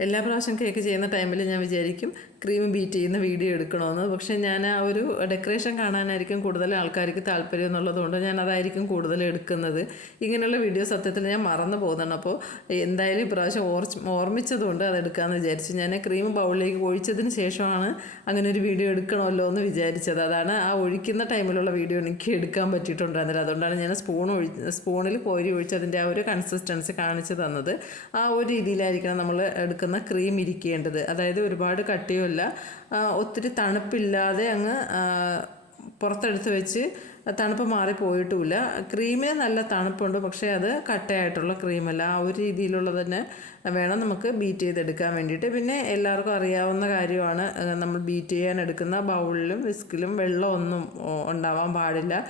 എല്ലാ പ്രാവശ്യം കേക്ക് ചെയ്യുന്ന ടൈമിൽ ഞാൻ വിചാരിക്കും ക്രീം ബീറ്റ് ചെയ്യുന്ന വീഡിയോ എടുക്കണമെന്ന്. പക്ഷെ ഞാൻ ആ ഒരു ഡെക്കറേഷൻ കാണാനായിരിക്കും കൂടുതൽ ആൾക്കാർക്ക് താല്പര്യം എന്നുള്ളതുകൊണ്ട് ഞാൻ അതായിരിക്കും കൂടുതൽ എടുക്കുന്നത്. ഇങ്ങനെയുള്ള വീഡിയോ സത്യത്തിൽ ഞാൻ മറന്നു പോകുന്നുണ്ട് അപ്പോൾ എന്തായാലും ഇപ്രാവശ്യം ഓർച്ച് ഓർമ്മിച്ചതുകൊണ്ട് അത് എടുക്കാമെന്ന് വിചാരിച്ചു. ഞാൻ ക്രീം ബൗളിലേക്ക് ഒഴിച്ചതിന് ശേഷമാണ് അങ്ങനെ ഒരു വീഡിയോ എടുക്കണമല്ലോ എന്ന് വിചാരിച്ചത്. അതാണ് ആ ഒഴിക്കുന്ന ടൈമിലുള്ള വീഡിയോ എനിക്ക് എടുക്കാൻ പറ്റിയിട്ടുണ്ടായിരുന്നില്ല അതുകൊണ്ടാണ് ഞാൻ സ്പൂൺ ഒഴി സ്പൂണിൽ കോരി ഒഴിച്ച് അതിന്റെ ആ ഒരു കൺസിസ്റ്റൻസി കാണിച്ചു തന്നത്. ആ ഒരു രീതിയിലായിരിക്കണം നമ്മൾ എടുക്കുന്ന ക്രീം ഇരിക്കേണ്ടത്. അതായത് ഒരുപാട് കട്ടിയുമല്ല ആ, ഒത്തിരി തണുപ്പില്ലാതെ അങ്ങ് പുറത്തെടുത്ത് വെച്ച് തണുപ്പ് മാറിപ്പോയിട്ടുമില്ല ക്രീമിന് നല്ല തണുപ്പുണ്ട്. പക്ഷേ അത് കട്ടയായിട്ടുള്ള ക്രീമല്ല. ആ ഒരു രീതിയിലുള്ള തന്നെ വേണം നമുക്ക് ബീറ്റ് ചെയ്തെടുക്കാൻ വേണ്ടിയിട്ട്. പിന്നെ എല്ലാവർക്കും അറിയാവുന്ന കാര്യമാണ് നമ്മൾ ബീറ്റ് ചെയ്യാൻ എടുക്കുന്ന ബൗളിലും വിസ്കിലും വെള്ളമൊന്നും ഉണ്ടാവാൻ പാടില്ല.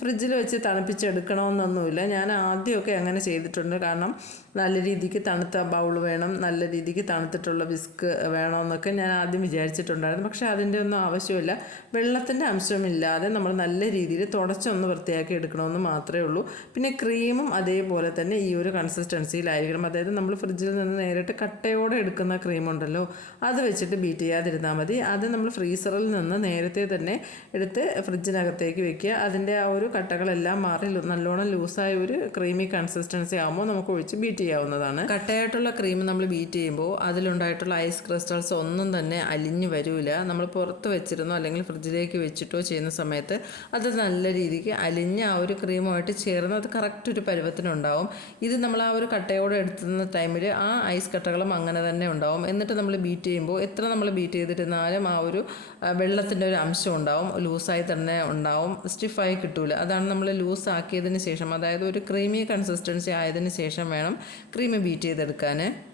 ഫ്രിഡ്ജിൽ വെച്ച് തണുപ്പിച്ചെടുക്കണമെന്നൊന്നുമില്ല. ഞാൻ ആദ്യമൊക്കെ അങ്ങനെ ചെയ്തിട്ടുണ്ട്. കാരണം നല്ല രീതിക്ക് തണുത്ത ബൗൾ വേണം നല്ല രീതിക്ക് തണുത്തിട്ടുള്ള വിസ്ക് വേണമെന്നൊക്കെ ഞാൻ ആദ്യം വിചാരിച്ചിട്ടുണ്ടായിരുന്നു. പക്ഷേ അതിന്റെ ഒന്നും ആവശ്യമില്ല. വെള്ളത്തിന്റെ അംശമില്ലാതെ നമ്മൾ നല്ല രീതിയിൽ തുടച്ചൊന്ന് വൃത്തിയാക്കി എടുക്കണമെന്ന് മാത്രമേ ഉള്ളൂ. പിന്നെ ക്രീമും അതേപോലെ തന്നെ ഈ ഒരു കൺസിസ്റ്റൻസിയിലായിരിക്കണം അതായത് നമ്മൾ ഫ്രിഡ്ജിൽ നിന്ന് നേരിട്ട് കട്ടയോടെ എടുക്കുന്ന ക്രീമുണ്ടല്ലോ അത് വെച്ചിട്ട് ബീറ്റ് ചെയ്യാതിരുന്നാൽ മതി. അത് നമ്മൾ ഫ്രീസറിൽ നിന്ന് നേരത്തെ തന്നെ എടുത്ത് ഫ്രിഡ്ജിനകത്തേക്ക് വെക്കുക. അതിന്റെ ആ ഒരു കട്ടകളെല്ലാം മാറി നല്ലോണം ലൂസായ ഒരു ക്രീമി കൺസിസ്റ്റൻസി ആകുമ്പോൾ നമുക്ക് ഒഴിച്ച് ബീറ്റ് ചെയ്യാവുന്നതാണ്. കട്ടയായിട്ടുള്ള ക്രീം നമ്മൾ ബീറ്റ് ചെയ്യുമ്പോൾ അതിലുണ്ടായിട്ടുള്ള ഐസ് ക്രിസ്റ്റൽസ് ഒന്നും തന്നെ അലിഞ്ഞു വരില്ല നമ്മൾ പുറത്ത് വെച്ചിരുന്നോ അല്ലെങ്കിൽ ഫ്രിഡ്ജിലേക്ക് വെച്ചിട്ടോ ചെയ്യുന്ന സമയത്ത് അത് നല്ല രീതിക്ക് അലിഞ്ഞ ആ ഒരു ക്രീമുമായിട്ട് ചേർന്ന് അത് കറക്റ്റ് ഒരു പരുവത്തിനുണ്ടാവും. ഇത് നമ്മൾ ആ ഒരു കട്ടയോടെ എടുത്തുന്ന ടൈമിൽ ആ ഐസ് കട്ടകളും അങ്ങനെ തന്നെ ഉണ്ടാവും. എന്നിട്ട് നമ്മൾ ബീറ്റ് ചെയ്യുമ്പോൾ എത്ര നമ്മൾ ബീറ്റ് ചെയ്തിരുന്നാലും ആ ഒരു വെള്ളത്തിന്റെ ഒരു അംശം ഉണ്ടാവും. ലൂസായി തന്നെ ഉണ്ടാവും. സ്റ്റിഫായി കിട്ടൂല. അതാണ് നമ്മൾ ലൂസ് ആക്കിയതിന് ശേഷം അതായത് ഒരു ക്രീമി കൺസിസ്റ്റൻസി ആയതിനു ശേഷം വേണം ക്രീം ബീറ്റ് ചെയ്തെടുക്കാൻ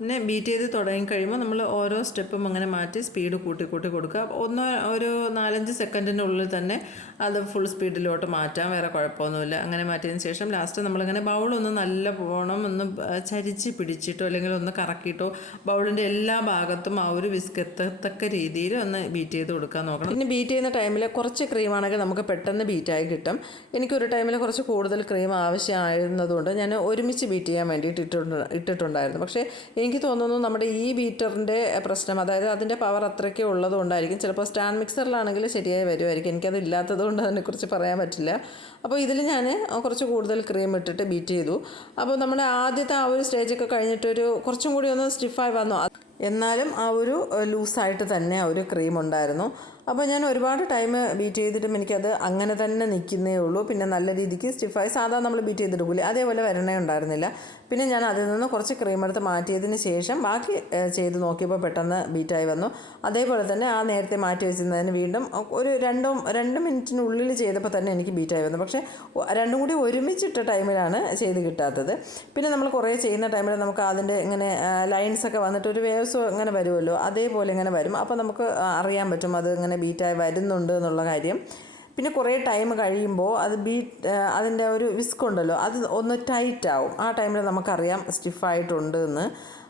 പിന്നെ ബീറ്റ് ചെയ്ത് തുടങ്ങി കഴിയുമ്പോൾ നമ്മൾ ഓരോ സ്റ്റെപ്പും അങ്ങനെ മാറ്റി സ്പീഡ് കൂട്ടി കൂട്ടി കൊടുക്കുക. ഒന്നോ ഒരു നാലഞ്ച് സെക്കൻഡിന്റെ ഉള്ളിൽ തന്നെ അത് ഫുൾ സ്പീഡിലോട്ട് മാറ്റാം. വേറെ കുഴപ്പമൊന്നുമില്ല. അങ്ങനെ മാറ്റിയതിന് ശേഷം ലാസ്റ്റ് നമ്മളിങ്ങനെ ബൗളൊന്ന് നല്ല പോണം ഒന്ന് ചരിച്ച് പിടിച്ചിട്ടോ അല്ലെങ്കിൽ ഒന്ന് കറക്കിയിട്ടോ ബൗളിന്റെ എല്ലാ ഭാഗത്തും ആ ഒരു വിസ്ക് എത്തത്തക്ക രീതിയിൽ ഒന്ന് ബീറ്റ് ചെയ്ത് കൊടുക്കാൻ നോക്കണം. പിന്നെ ബീറ്റ് ചെയ്യുന്ന ടൈമിൽ കുറച്ച് ക്രീമാണെങ്കിൽ നമുക്ക് പെട്ടെന്ന് ബീറ്റായി കിട്ടും. എനിക്കൊരു ടൈമിൽ കുറച്ച് കൂടുതൽ ക്രീം ആവശ്യമായിരുന്നതുകൊണ്ട് ഞാൻ ഒരുമിച്ച് ബീറ്റ് ചെയ്യാൻ വേണ്ടിയിട്ട് ഇട്ടിട്ടുണ്ട് ഇട്ടിട്ടുണ്ടായിരുന്നു. പക്ഷേ എനിക്ക് തോന്നുന്നു നമ്മുടെ ഈ ബീറ്ററിന്റെ പ്രശ്നം അതായത് അതിന്റെ പവർ അത്രയ്ക്ക് ഉള്ളതുകൊണ്ടായിരിക്കും. ചിലപ്പോൾ സ്റ്റാൻഡ് മിക്സറിലാണെങ്കിൽ ശരിയായി വരുമായിരിക്കും എനിക്കത് ഇല്ലാത്തത് കൊണ്ട് അതിനെക്കുറിച്ച് പറയാൻ പറ്റില്ല. അപ്പോൾ ഇതിൽ ഞാൻ കുറച്ച് കൂടുതൽ ക്രീം ഇട്ടിട്ട് ബീറ്റ് ചെയ്തു. അപ്പോൾ നമ്മുടെ ആദ്യത്തെ ആ ഒരു സ്റ്റേജൊക്കെ കഴിഞ്ഞിട്ടൊരു കുറച്ചും കൂടി ഒന്ന് സ്റ്റിഫായി വന്നു. എന്നാലും ആ ഒരു ലൂസായിട്ട് തന്നെ ആ ഒരു ക്രീം ഉണ്ടായിരുന്നു. അപ്പോൾ ഞാൻ ഒരുപാട് ടൈം ബീറ്റ് ചെയ്തിട്ടും എനിക്കത് അങ്ങനെ തന്നെ നിൽക്കുന്നേ ഉള്ളൂ. പിന്നെ നല്ല രീതിക്ക് സ്റ്റിഫായി സാധാരണ നമ്മൾ ബീറ്റ് ചെയ്തിട്ട് പോലെ അതേപോലെ വരണേ ഉണ്ടായിരുന്നില്ല. പിന്നെ ഞാൻ അതിൽ നിന്ന് കുറച്ച് ക്രീം എടുത്ത് മാറ്റിയതിന് ശേഷം ബാക്കി ചെയ്ത് നോക്കിയപ്പോൾ പെട്ടെന്ന് ബീറ്റായി വന്നു. അതേപോലെ തന്നെ ആ നേരത്തെ മാറ്റി വെച്ചിരുന്നതിന് വീണ്ടും ഒരു രണ്ടോ രണ്ട് മിനിറ്റിനുള്ളിൽ ചെയ്തപ്പോൾ തന്നെ എനിക്ക് ബീറ്റായി വന്നു. പക്ഷേ രണ്ടും കൂടി ഒരുമിച്ചിട്ട ടൈമിലാണ് ചെയ്ത് കിട്ടാത്തത്. പിന്നെ നമ്മൾ കുറേ ചെയ്യുന്ന ടൈമിൽ നമുക്ക് അതിന്റെ ഇങ്ങനെ ലൈൻസ് ഒക്കെ വന്നിട്ട് ഒരു വേവ്സ് ഇങ്ങനെ വരുമല്ലോ. അതേപോലെ ഇങ്ങനെ വരും. അപ്പോൾ നമുക്ക് അറിയാൻ പറ്റും അത് ഇങ്ങനെ ബീറ്റായി വരുന്നുണ്ട് എന്നുള്ള കാര്യം. പിന്നെ കുറേ ടൈം കഴിയുമ്പോൾ അത് ബീറ്റ് അതിന്റെ ഒരു വിസ്ക് ഉണ്ടല്ലോ അത് ഒന്ന് ടൈറ്റ് ആവും. ആ ടൈമിൽ നമുക്കറിയാം സ്റ്റിഫായിട്ടുണ്ട് എന്ന്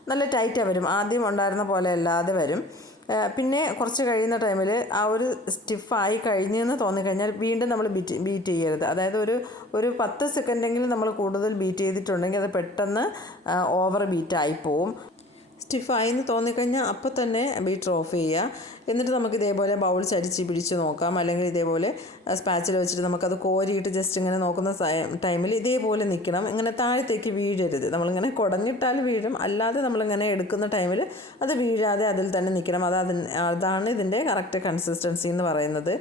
നല്ല ടൈറ്റാണ് വരും. ആദ്യം ഉണ്ടായിരുന്ന പോലെ അല്ലാതെ വരും. പിന്നെ കുറച്ച് കഴിയുന്ന ടൈമിൽ ആ ഒരു സ്റ്റിഫായി കഴിഞ്ഞെന്ന് തോന്നിക്കഴിഞ്ഞാൽ വീണ്ടും നമ്മൾ ബീറ്റ് ബീറ്റ് ചെയ്യരുത്. അതായത് ഒരു ഒരു പത്ത് സെക്കൻഡെങ്കിലും നമ്മൾ കൂടുതൽ ബീറ്റ് ചെയ്തിട്ടുണ്ടെങ്കിൽ അത് പെട്ടെന്ന് ഓവർ ബീറ്റായി പോവും. സ്റ്റിഫായി എന്ന് തോന്നിക്കഴിഞ്ഞാൽ അപ്പോൾ തന്നെ ബീറ്റർ ഓഫ് ചെയ്യുക. എന്നിട്ട് നമുക്ക് ഇതേപോലെ ബൗൾ ചരിച്ച് പിടിച്ച് നോക്കാം. അല്ലെങ്കിൽ ഇതേപോലെ സ്പാച്ചിൽ വെച്ചിട്ട് നമുക്കത് കോരിയിട്ട് ജസ്റ്റ് ഇങ്ങനെ നോക്കുന്ന ടൈമിൽ ഇതേപോലെ നിൽക്കണം. ഇങ്ങനെ താഴത്തേക്ക് വീഴരുത്. നമ്മളിങ്ങനെ കുടഞ്ഞിട്ടാൽ വീഴും. അല്ലാതെ നമ്മളിങ്ങനെ എടുക്കുന്ന ടൈമിൽ അത് വീഴാതെ അതിൽ തന്നെ നിൽക്കണം. അത് അതാണ് ഇതിന്റെ കറക്റ്റ് കൺസിസ്റ്റൻസി എന്ന് പറയുന്നത്.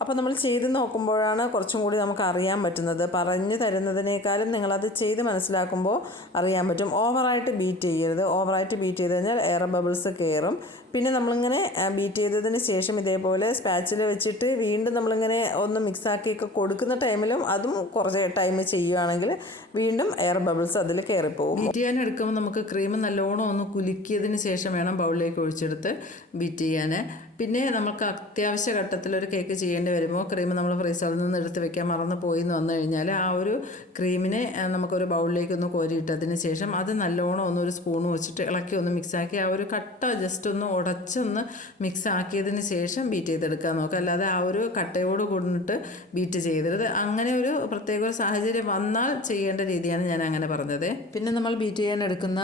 അപ്പോൾ നമ്മൾ ചെയ്ത് നോക്കുമ്പോഴാണ് കുറച്ചും കൂടി നമുക്ക് അറിയാൻ പറ്റുന്നത്. പറഞ്ഞു തരുന്നതിനേക്കാളും നിങ്ങളത് ചെയ്ത് മനസ്സിലാക്കുമ്പോൾ അറിയാൻ പറ്റും. ഓവറായിട്ട് ബീറ്റ് ചെയ്യരുത്. ഓവറായിട്ട് ബീറ്റ് ചെയ്ത് കഴിഞ്ഞാൽ എയർ ബബിൾസ് കയറും. പിന്നെ നമ്മളിങ്ങനെ ബീറ്റ് ചെയ്തതിന് ശേഷം ഇതേപോലെ സ്പാച്ചിൽ വെച്ചിട്ട് വീണ്ടും നമ്മളിങ്ങനെ ഒന്ന് മിക്സാക്കിയൊക്കെ കൊടുക്കുന്ന ടൈമിലും അതും കുറച്ച് ടൈം ചെയ്യുകയാണെങ്കിൽ വീണ്ടും എയർ ബബിൾസ് അതിൽ കയറിപ്പോകും ബീറ്റ് ചെയ്യാൻ എടുക്കുമ്പോൾ നമുക്ക് ക്രീം നല്ലോണം ഒന്ന് കുലുക്കിയതിന് ശേഷം വേണം ബൗളിലേക്ക് ഒഴിച്ചെടുത്ത് ബീറ്റ് ചെയ്യാൻ. പിന്നെ നമുക്ക് അത്യാവശ്യ ഘട്ടത്തിൽ ഒരു കേക്ക് ചെയ്യേണ്ടി വരുമ്പോൾ ക്രീം നമ്മൾ ഫ്രീസറിൽ നിന്ന് എടുത്ത് വെക്കാൻ മറന്നു പോയി എന്ന് വന്നു കഴിഞ്ഞാൽ ആ ഒരു ക്രീമിനെ നമുക്കൊരു ബൗളിലേക്ക് ഒന്ന് കോരിയിട്ടതിന് ശേഷം അത് നല്ലോണം ഒന്ന് ഒരു സ്പൂൺ വെച്ചിട്ട് ഇളക്കി ഒന്ന് മിക്സാക്കി ആ ഒരു കട്ട ജസ്റ്റ് ഒന്ന് ഉടച്ചൊന്ന് മിക്സ് ആക്കിയതിന് ശേഷം ബീറ്റ് ചെയ്തെടുക്കാൻ നോക്കുക. അല്ലാതെ ആ ഒരു കട്ടയോട് കൊണ്ടിട്ട് ബീറ്റ് ചെയ്തരുത് അങ്ങനെ ഒരു പ്രത്യേക ഒരു സാഹചര്യം വന്നാൽ ചെയ്യേണ്ട രീതിയാണ് ഞാൻ അങ്ങനെ പറഞ്ഞത്. പിന്നെ നമ്മൾ ബീറ്റ് ചെയ്യാൻ എടുക്കുന്ന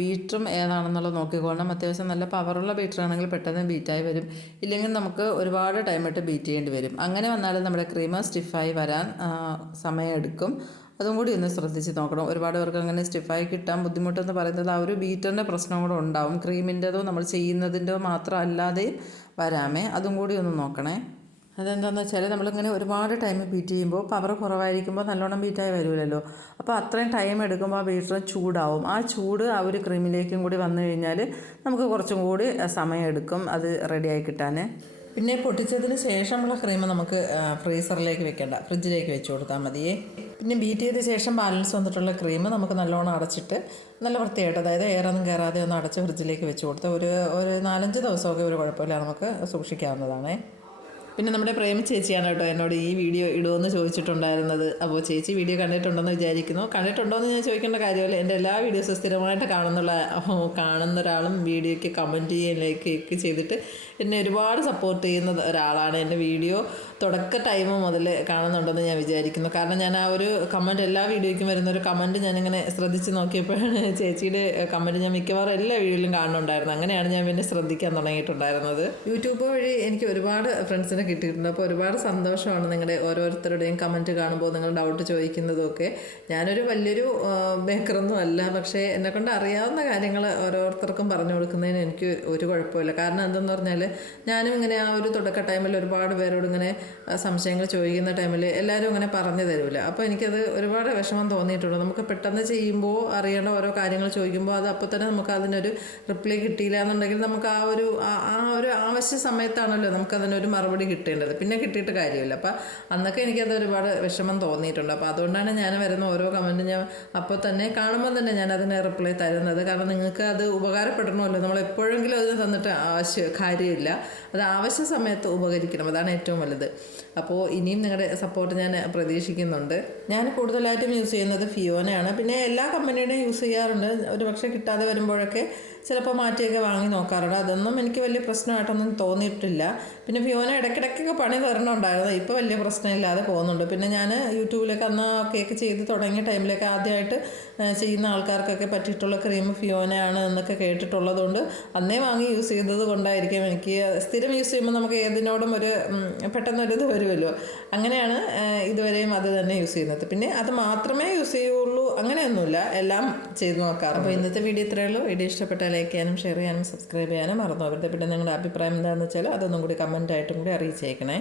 ബീറ്ററും ഏതാണെന്നുള്ളത് നോക്കിക്കോളണം അത്യാവശ്യം നല്ല പവറുള്ള ബീറ്റർ ആണെങ്കിൽ പെട്ടെന്ന് ബീറ്റായി വരും. ഇല്ലെങ്കിൽ നമുക്ക് ഒരുപാട് ടൈം ഇട്ട് ബീറ്റ് ചെയ്യേണ്ടി വരും. അങ്ങനെ വന്നാലും നമ്മുടെ ക്രീം സ്റ്റിഫായി വരാൻ സമയമെടുക്കും. അതും കൂടി ഒന്ന് ശ്രദ്ധിച്ച് നോക്കണം. ഒരുപാട് പേർക്ക് അങ്ങനെ സ്റ്റിഫായി കിട്ടാൻ ബുദ്ധിമുട്ടെന്ന് പറയുന്നത് ആ ഒരു ബീറ്ററിന്റെ പ്രശ്നം കൂടെ ഉണ്ടാവും. ക്രീമിന്റെതോ നമ്മൾ ചെയ്യുന്നതിന്റെയോ മാത്രം അല്ലാതെയും വരാമേ. അതും കൂടി ഒന്ന് നോക്കണേ. അതെന്താണെന്ന് വെച്ചാൽ നമ്മളിങ്ങനെ ഒരുപാട് ടൈം ബീറ്റ് ചെയ്യുമ്പോൾ പവർ കുറവായിരിക്കുമ്പോൾ നല്ലോണം ബീറ്റായി വരുമല്ലോ അപ്പോൾ അത്രയും ടൈം എടുക്കുമ്പോൾ ആ ബീറ്റർ ചൂടാവും. ആ ചൂട് ആ ഒരു ക്രീമിലേക്കും കൂടി വന്നു കഴിഞ്ഞാൽ നമുക്ക് കുറച്ചും കൂടി സമയമെടുക്കും അത് റെഡിയായി കിട്ടാൻ പിന്നെ പൊട്ടിച്ചതിന് ശേഷമുള്ള ക്രീം നമുക്ക് ഫ്രീസറിലേക്ക് വെക്കേണ്ട. ഫ്രിഡ്ജിലേക്ക് വെച്ച് കൊടുത്താൽ മതിയേ. പിന്നെ ബീറ്റ് ചെയ്ത ശേഷം ബാലൻസ് വന്നിട്ടുള്ള ക്രീം നമുക്ക് നല്ലോണം അടച്ചിട്ട് നല്ല വൃത്തിയായിട്ട് അതായത് എയറൊന്നും കയറാതെ ഒന്ന് അടച്ച് ഫ്രിഡ്ജിലേക്ക് വെച്ച് കൊടുത്ത് ഒരു ഒരു നാലഞ്ച് ദിവസമൊക്കെ ഒരു കുഴപ്പമില്ല നമുക്ക് സൂക്ഷിക്കാവുന്നതാണേ. പിന്നെ നമ്മുടെ പ്രേമ ചേച്ചിയാണ് കേട്ടോ എന്നോട് ഈ വീഡിയോ ഇടുമെന്ന് ചോദിച്ചിട്ടുണ്ടായിരുന്നത്. അപ്പോൾ ചേച്ചി വീഡിയോ കണ്ടിട്ടുണ്ടെന്ന് വിചാരിക്കുന്നു. കണ്ടിട്ടുണ്ടോ എന്ന് ഞാൻ ചോദിക്കേണ്ട കാര്യമല്ല. എന്റെ എല്ലാ വീഡിയോസും സ്ഥിരമായിട്ട് കാണുന്നുള്ള കാണുന്ന ഒരാളും വീഡിയോയ്ക്ക് കമന്റ് ചെയ്യാൻ ലൈക്ക് ചെയ്തിട്ട് എന്നെ ഒരുപാട് സപ്പോർട്ട് ചെയ്യുന്ന ഒരാളാണ് എന്റെ വീഡിയോ തുടക്ക ടൈം മുതൽ കാണുന്നുണ്ടെന്ന് ഞാൻ വിചാരിക്കുന്നു. കാരണം ഞാൻ ആ ഒരു കമന്റ് എല്ലാ വീഡിയോയ്ക്കും വരുന്ന ഒരു കമന്റ് ഞാനിങ്ങനെ ശ്രദ്ധിച്ച് നോക്കിയപ്പോഴാണ് ചേച്ചിയുടെ കമന്റ് ഞാൻ മിക്കവാറും എല്ലാ വീഡിയോയിലും കാണുന്നുണ്ടായിരുന്നു അങ്ങനെയാണ് ഞാൻ പിന്നെ ശ്രദ്ധിക്കാൻ തുടങ്ങിയിട്ടുണ്ടായിരുന്നത്. യൂട്യൂബ് വഴി എനിക്ക് ഒരുപാട് ഫ്രണ്ട്സിനെ കിട്ടിയിട്ടുണ്ട്. അപ്പോൾ ഒരുപാട് സന്തോഷമാണ് നിങ്ങളുടെ ഓരോരുത്തരുടെയും കമന്റ് കാണുമ്പോൾ നിങ്ങൾ ഡൗട്ട് ചോദിക്കുന്നതൊക്കെ ഞാനൊരു വലിയൊരു ബേക്കറൊന്നും അല്ല. പക്ഷേ എന്നെക്കൊണ്ട് അറിയാവുന്ന കാര്യങ്ങൾ ഓരോരുത്തർക്കും പറഞ്ഞു കൊടുക്കുന്നതിന് എനിക്ക് ഒരു കുഴപ്പമില്ല. കാരണം എന്തെന്ന് പറഞ്ഞാൽ ഞാനും ഇങ്ങനെ ആ ഒരു തുടക്ക ടൈമിൽ ഒരുപാട് പേരോട് ഇങ്ങനെ സംശയങ്ങൾ ചോദിക്കുന്ന ടൈമിൽ എല്ലാവരും ഇങ്ങനെ പറഞ്ഞു തരില്ല അപ്പോൾ എനിക്കത് ഒരുപാട് വിഷമം തോന്നിയിട്ടുണ്ട് നമുക്ക് പെട്ടെന്ന് ചെയ്യുമ്പോൾ അറിയേണ്ട ഓരോ കാര്യങ്ങൾ ചോദിക്കുമ്പോൾ അത് അപ്പോൾ തന്നെ നമുക്ക് അതിനൊരു റിപ്ലൈ കിട്ടിയില്ല എന്നുണ്ടെങ്കിൽ നമുക്ക് ആ ഒരു ആ ഒരു ആവശ്യ സമയത്താണല്ലോ നമുക്ക് അതിനൊരു മറുപടി കിട്ടേണ്ടത്. പിന്നെ കിട്ടിയിട്ട് കാര്യമില്ല. അപ്പോൾ അന്നൊക്കെ എനിക്കത് ഒരുപാട് വിഷമം തോന്നിയിട്ടുണ്ട്. അപ്പോൾ അതുകൊണ്ടാണ് ഞാൻ വരുന്ന ഓരോ കമന്റും ഞാൻ അപ്പോൾ തന്നെ കാണുമ്പോൾ തന്നെ ഞാൻ അതിന് റിപ്ലൈ തരുന്നത്. കാരണം നിങ്ങൾക്ക് അത് ഉപകാരപ്പെടണമല്ലോ. നമ്മൾ എപ്പോഴെങ്കിലും അതിന് തന്നിട്ട് ആവശ്യം കാര്യമില്ല. അത് ആവശ്യ സമയത്ത് ഉപകരിക്കണം. അതാണ് ഏറ്റവും വലുത്. അപ്പോൾ ഇനിയും നിങ്ങളുടെ സപ്പോർട്ട് ഞാൻ പ്രതീക്ഷിക്കുന്നുണ്ട്. ഞാൻ കൂടുതലായിട്ടും യൂസ് ചെയ്യുന്നത് ഫിയോനയാണ് പിന്നെ എല്ലാ കമ്പനിയുടെയും യൂസ് ചെയ്യാറുണ്ട്. ഒരു പക്ഷേ കിട്ടാതെ വരുമ്പോഴൊക്കെ ചിലപ്പോൾ മാറ്റിയൊക്കെ വാങ്ങി നോക്കാറുണ്ട്. അതൊന്നും എനിക്ക് വലിയ പ്രശ്നമായിട്ടൊന്നും തോന്നിയിട്ടില്ല. പിന്നെ ഫിയോന ഇടയ്ക്കിടയ്ക്കൊക്കെ പണി തരണമുണ്ടായിരുന്നു ഇപ്പോൾ വലിയ പ്രശ്നമില്ലാതെ പോകുന്നുണ്ട്. പിന്നെ ഞാൻ യൂട്യൂബിലൊക്കെ അന്ന് കേക്ക് ചെയ്ത് തുടങ്ങിയ ടൈമിലൊക്കെ ആദ്യമായിട്ട് ചെയ്യുന്ന ആൾക്കാർക്കൊക്കെ പറ്റിയിട്ടുള്ള ക്രീം ഫിയോനയാണ് എന്നൊക്കെ കേട്ടിട്ടുള്ളതുകൊണ്ട് അന്നേ വാങ്ങി യൂസ് ചെയ്തത് കൊണ്ടായിരിക്കും എനിക്ക് സ്ഥിരം യൂസ് ചെയ്യുമ്പോൾ നമുക്ക് ഏതിനോടും ഒരു പെട്ടെന്നൊരു ഇത് വരുമല്ലോ. അങ്ങനെയാണ് ഇതുവരെയും അത് തന്നെ യൂസ് ചെയ്യുന്നത്. പിന്നെ അത് മാത്രമേ യൂസ് ചെയ്യുള്ളൂ. അങ്ങനെയൊന്നുമില്ല. എല്ലാം ചെയ്ത് നോക്കാറ് അപ്പോൾ ഇന്നത്തെ വീഡിയോ ഇത്രയേ ഉള്ളൂ. വീഡിയോ ഇഷ്ടപ്പെട്ടാൽ ലൈക്ക് ചെയ്യാനും ഷെയർ ചെയ്യാനും സബ്സ്ക്രൈബ് ചെയ്യാനും മറന്നു. അവരുടെ പിന്നെ നിങ്ങളുടെ അഭിപ്രായം എന്താണെന്ന് വെച്ചാൽ അതൊന്നും കൂടി കമന്റായിട്ടും കൂടി അറിയിച്ചേക്കണേ.